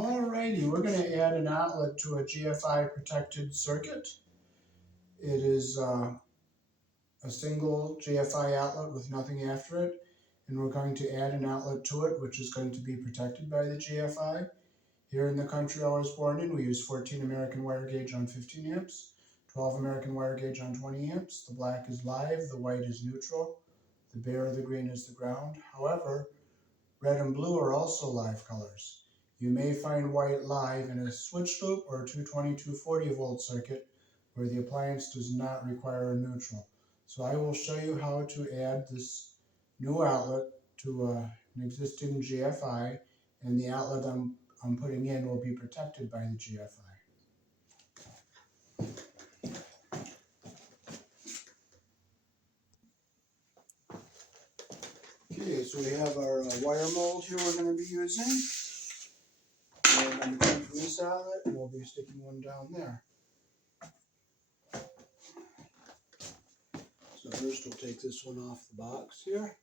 Alrighty, we're going to add an outlet to a GFI protected circuit. It is a single GFI outlet with nothing after it, and we're going to add an outlet to it which is going to be protected by the GFI. Here in the country I was born in, we use 14 American wire gauge on 15 amps, 12 American wire gauge on 20 amps. The black is live, the white is neutral, the bare or the green is the ground. However, red and blue are also live colors. You may find white live in a switch loop or a 220-240 volt circuit where the appliance does not require a neutral. So I will show you how to add this new outlet to an existing GFI, and the outlet I'm putting in will be protected by the GFI. Okay, so we have our wire mold here we're going to be using. And we're going to come from this outlet, and we'll be sticking one down there. So first we'll take this one off the box here.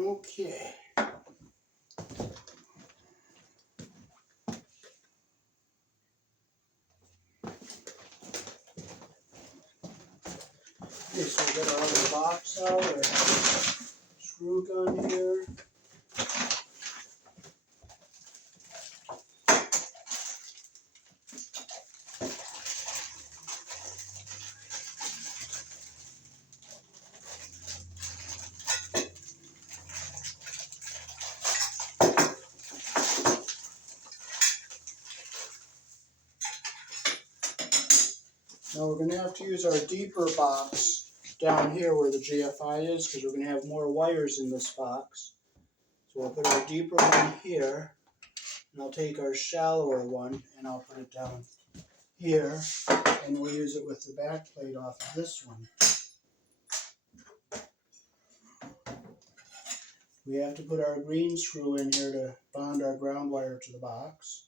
Okay. Okay, so we got our other box out, our screw gun here. Now we're going to have to use our deeper box down here where the GFI is, because we're going to have more wires in this box. So we'll put our deeper one here, and I'll take our shallower one and I'll put it down here, and we'll use it with the back plate off of this one. We have to put our green screw in here to bond our ground wire to the box.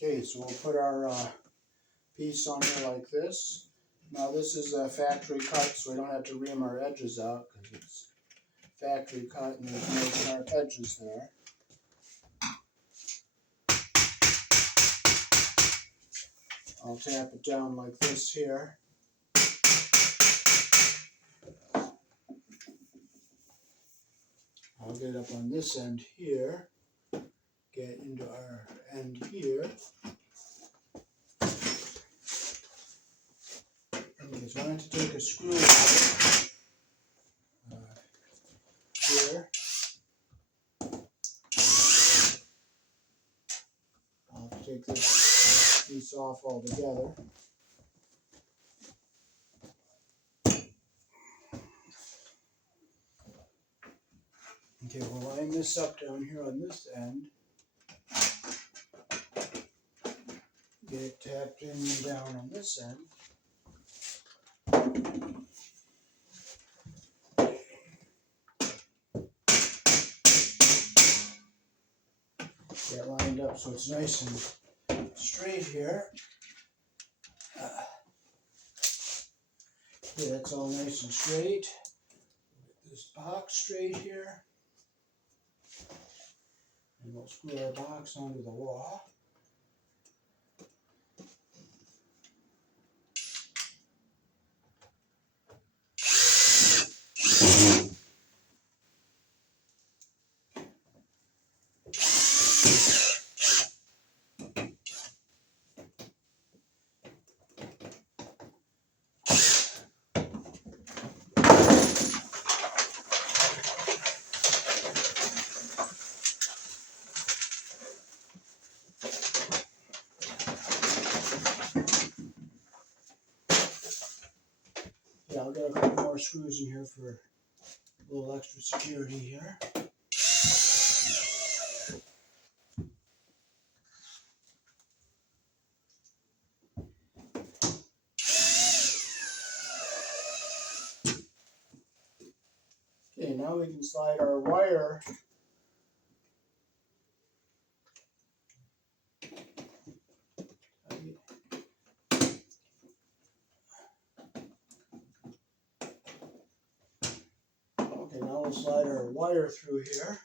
Okay, so we'll put our piece on here like this. Now this is a factory cut, so we don't have to ream our edges out because it's factory cut and there's no sharp edges there. I'll tap it down like this here. I'll get up on this end here, get into our end here. Okay, so I have to take a screw here. I'll have to take this piece off altogether. Okay, we'll line this up down here on this end. Get it tapped in and down on this end. Get lined up so it's nice and straight here. Okay, that's all nice and straight. Get this box straight here. And we'll screw our box onto the wall. Yeah, I'll get a couple more screws in here for a little extra security here. Okay, now we can slide our wire Okay, now we'll slide our wire through here.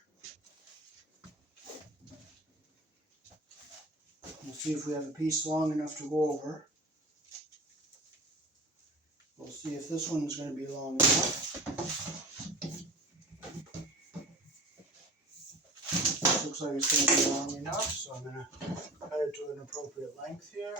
We'll see if we have a piece long enough to go over. We'll see if this one's going to be long enough. This looks like it's going to be long enough, so I'm going to cut it to an appropriate length here.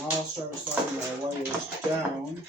now I'll start sliding my wires down.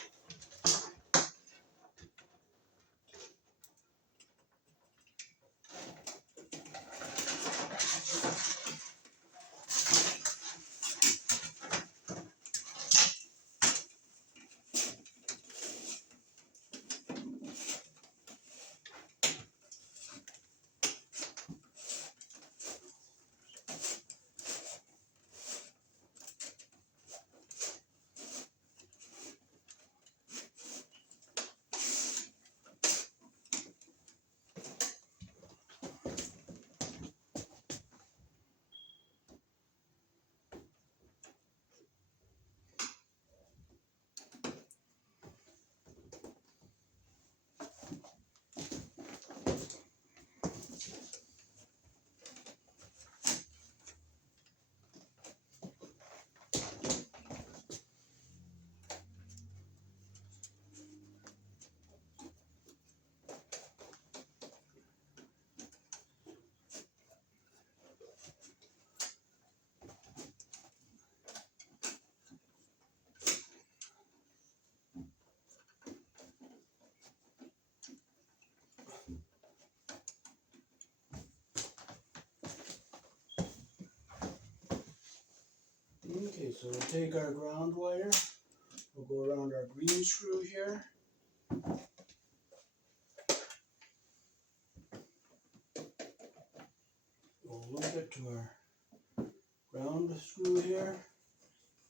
Okay, so we'll take our ground wire, we'll go around our green screw here. We'll loop it to our ground screw here,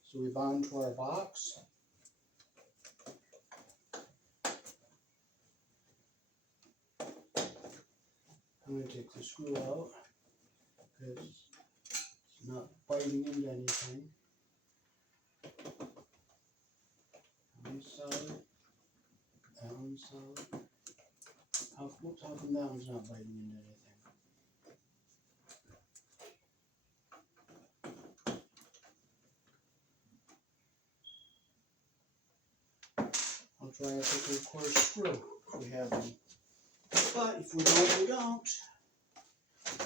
so we bind to our box. I'm going to take the screw out because it's not biting into anything. That one's solid. That one's solid. How come that one's not biting into anything? I'll try a particular coarse screw if we have one. But if we don't, we don't.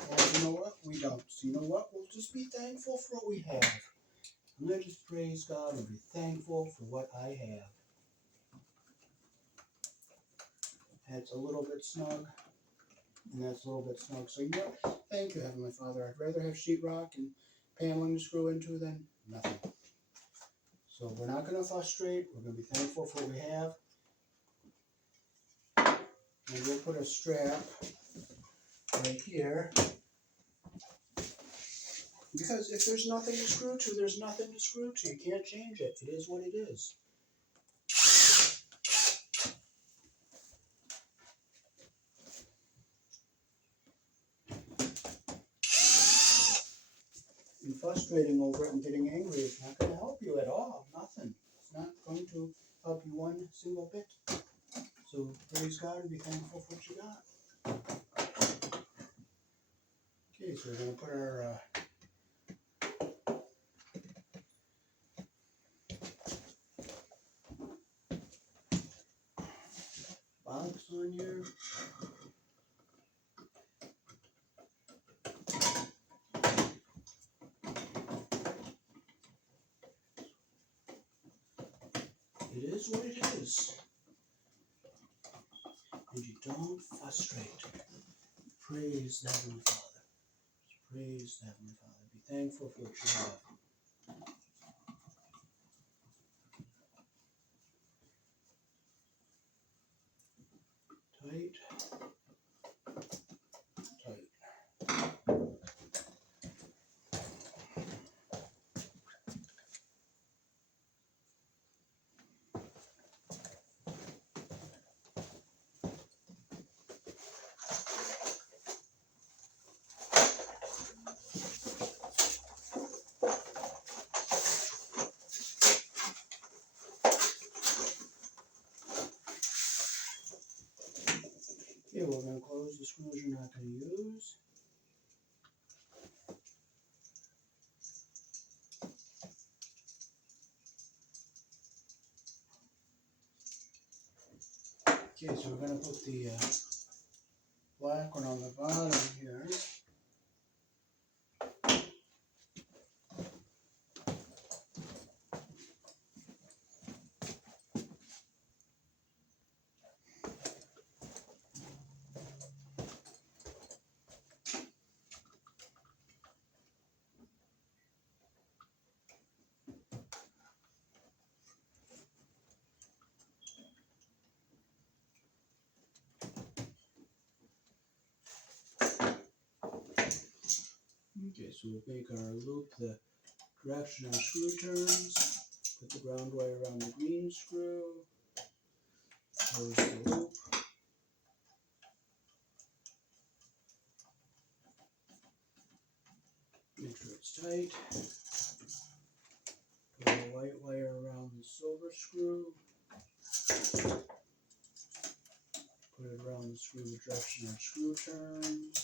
Well, you know what? We don't. So you know what? We'll just be thankful for what we have. I'm going to just praise God and be thankful for what I have. That's a little bit snug, and that's a little bit snug. So you know what? Thank you, Heavenly Father. I'd rather have sheetrock and paneling to screw into than nothing. So we're not going to frustrate. We're going to be thankful for what we have. And we'll put a strap right here. Because if there's nothing to screw to, there's nothing to screw to. You can't change it. It is what it is. And frustrating over it and getting angry is not going to help you at all. Nothing. It's not going to help you one single bit. So praise God and be thankful for what you got. Okay, so we're going to put our box on here. It is what it is. And you don't frustrate. Praise the Heavenly Father. Praise the Heavenly Father. Be thankful for what you have. Tight. Tight. Okay, we're going to close the screws you're not going to use. Okay, so we're going to put the black one on the bottom here. Okay, so we'll make our loop the direction our screw turns, put the ground wire around the green screw, close the loop, make sure it's tight, put the white wire around the silver screw, put it around the screw the direction our screw turns.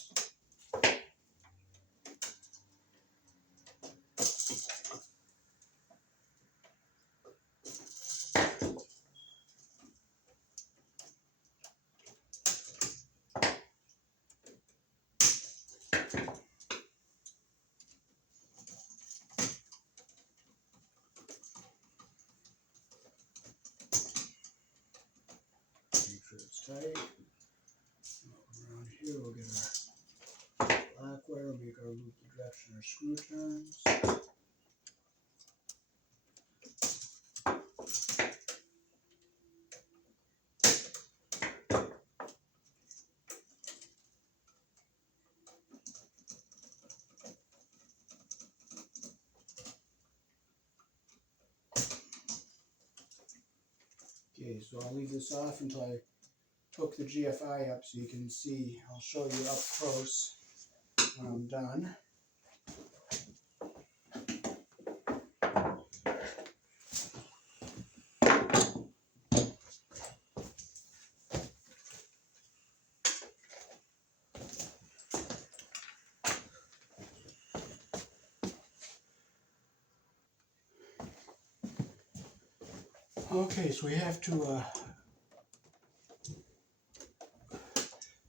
Make sure it's tight. Around here we'll get our black wire, make our loop the direction our screw turns. Okay, so I'll leave this off until I hook the GFI up so you can see. I'll show you up close when I'm done. Okay, so we have to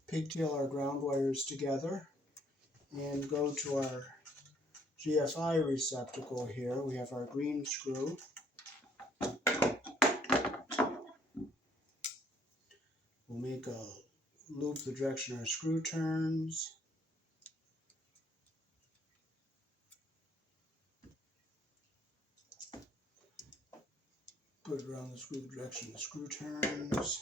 pigtail our ground wires together and go to our GFI receptacle here. We have our green screw. We'll make a loop the direction our screw turns. Put it around the screw the direction the screw turns.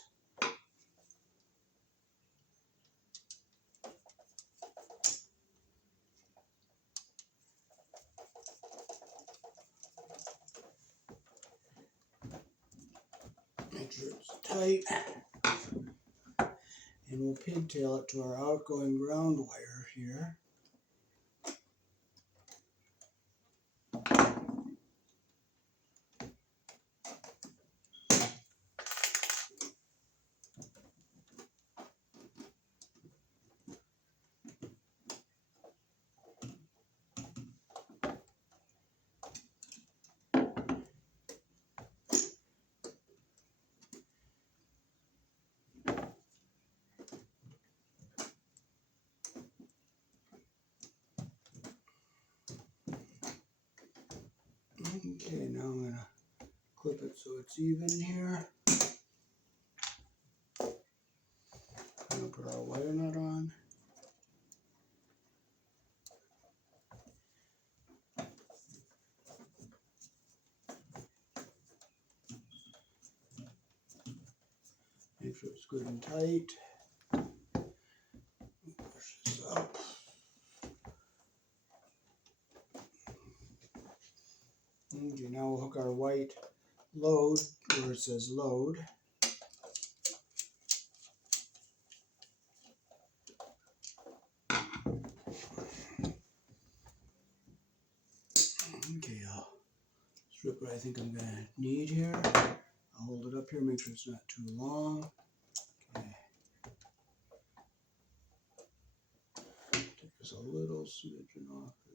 Make sure it's tight. And we'll pigtail it to our outgoing ground wire here. Okay, now I'm going to clip it so it's even here. I'm going to put our wire nut on. Make sure it's good and tight. Push this up. Okay, now we'll hook our white load where it says load. Okay, I'll strip what I think I'm going to need here. I'll hold it up here, make sure it's not too long. Okay. Take us a little smidgen off of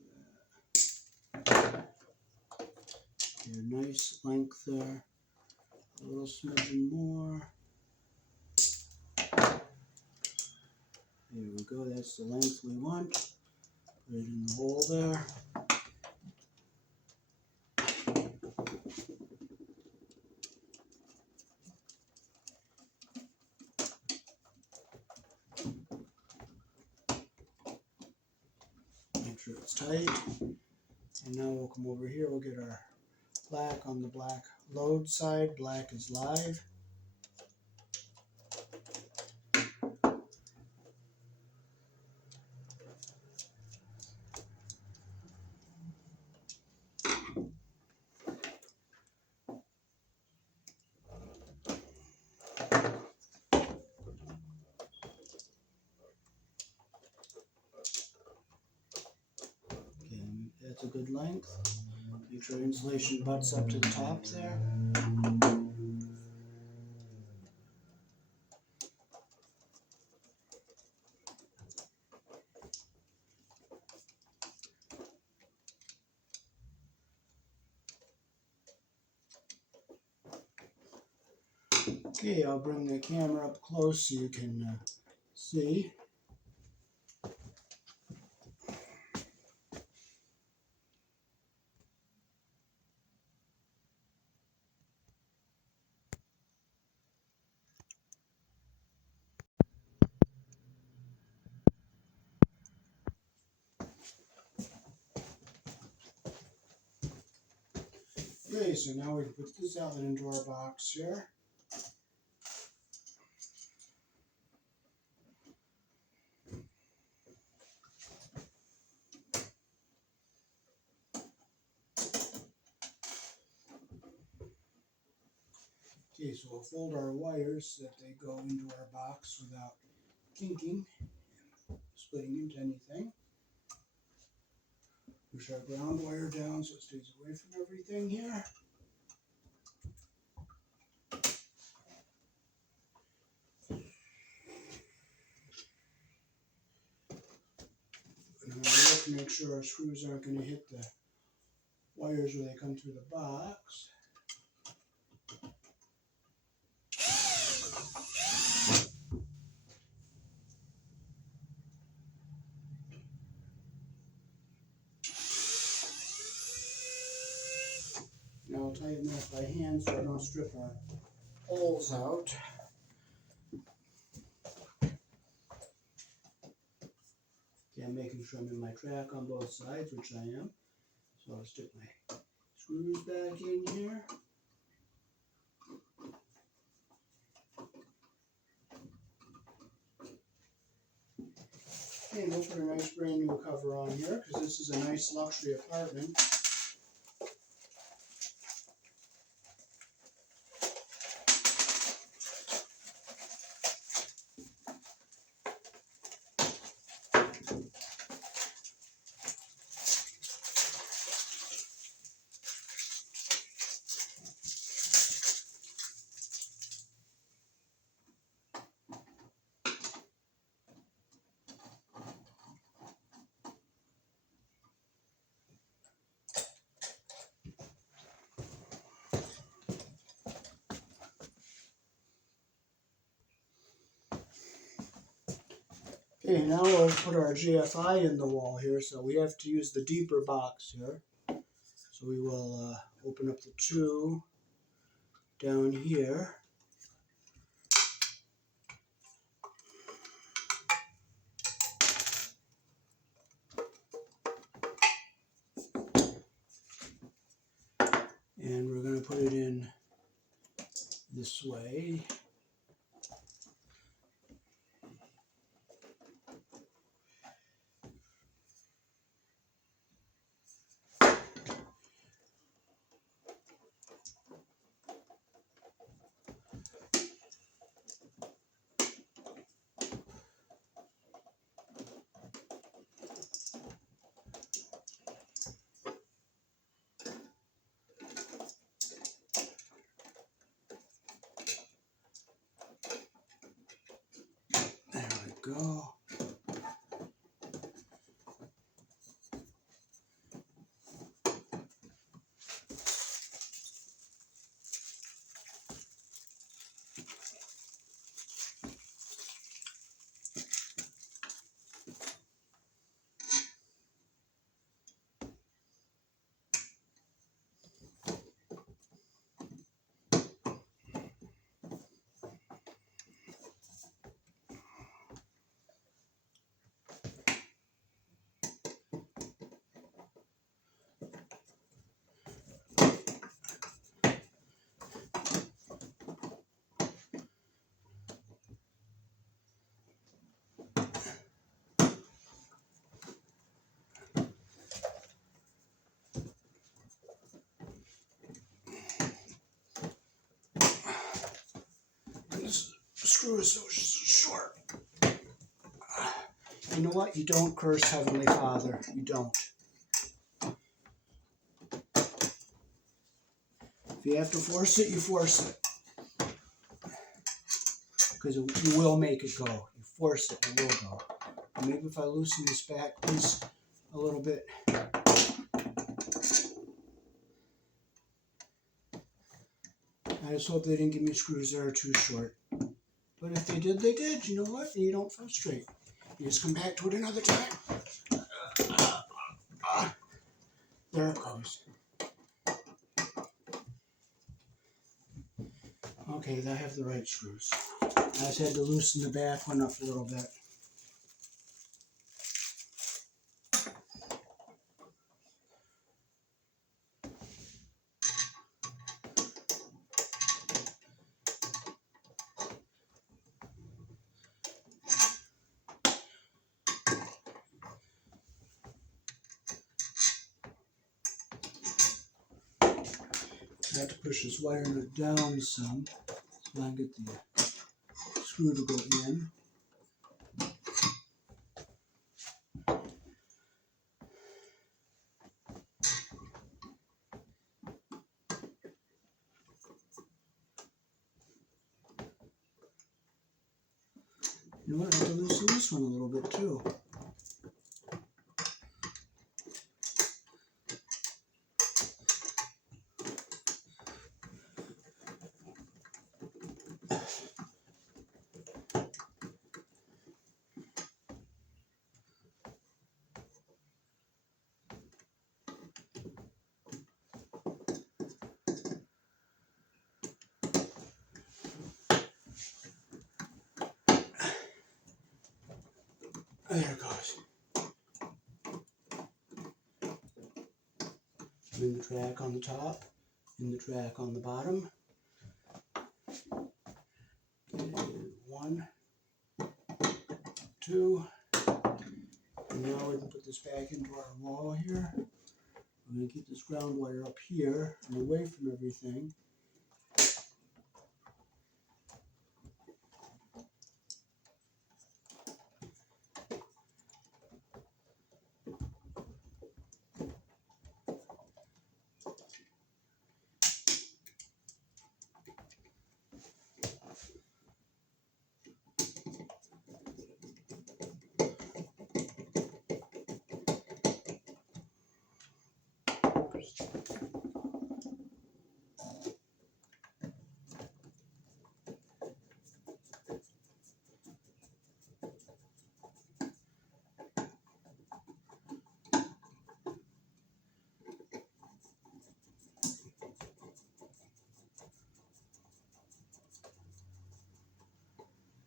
that. Okay, nice length there. A little smidgen more. There we go, that's the length we want. Put it in the hole there. Make sure it's tight. And now we'll come over here, we'll get our black on the black load side. Black is live. That's a good length. Make sure insulation butts up to the top there. Okay, I'll bring the camera up close so you can see. Okay, so now we can put this outlet into our box here. Okay, so we'll fold our wires so that they go into our box without kinking and splitting into anything. Push our ground wire down so it stays away from everything here. And I'm going to look to make sure our screws aren't going to hit the wires where they come through the box. Now I'll tighten that by hand so I don't strip our holes out. Okay, I'm making sure I'm in my track on both sides, which I am. So I'll stick my screws back in here. And we'll put a nice brand new cover on here because this is a nice luxury apartment. Okay, now we'll put our GFI in the wall here, so we have to use the deeper box here. So we will open up the two down here. And we're going to put it in this way. There we go. This screw is so short. You know what? You don't curse Heavenly Father. You don't. If you have to force it, you force it. Because you will make it go. You force it, it will go. And maybe if I loosen this back piece a little bit. I just hope they didn't give me screws that are too short. But if they did, they did. You know what? And you don't frustrate. You just come back to it another time. There it goes. Okay, I have the right screws. I just had to loosen the back one up a little bit. I have to push this wire nut down some so I can get the screw to go in. You know what? I have to loosen this one a little bit too. There it goes. In the track on the top, in the track on the bottom. And 1, 2. And now we can put this back into our wall here. We're going to keep this ground wire up here and away from everything.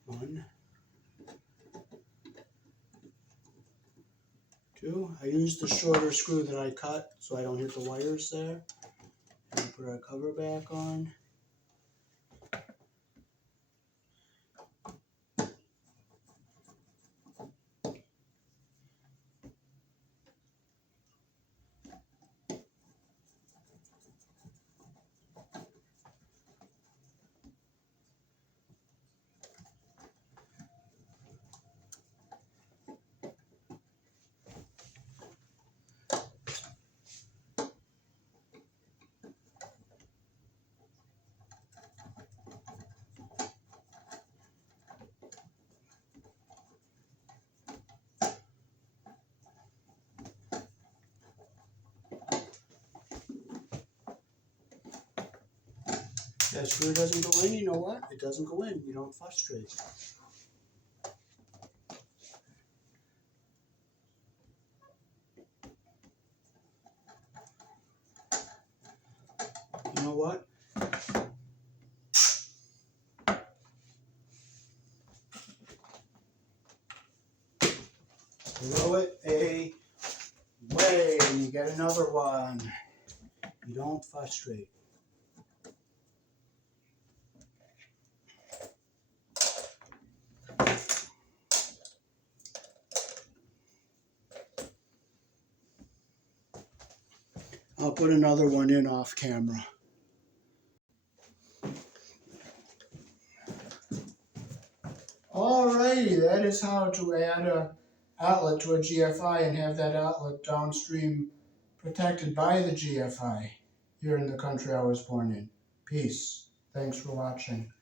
One, 2. I used the shorter screw that I cut so I don't hit the wires there. And put our cover back on. If that screw doesn't go in, you know what? It doesn't go in. You don't frustrate. You know what? Throw it away. You get another one. You don't frustrate. I'll put another one in off camera. Alrighty, that is how to add an outlet to a GFI and have that outlet downstream protected by the GFI. here in the country I was born in. Peace. Thanks for watching.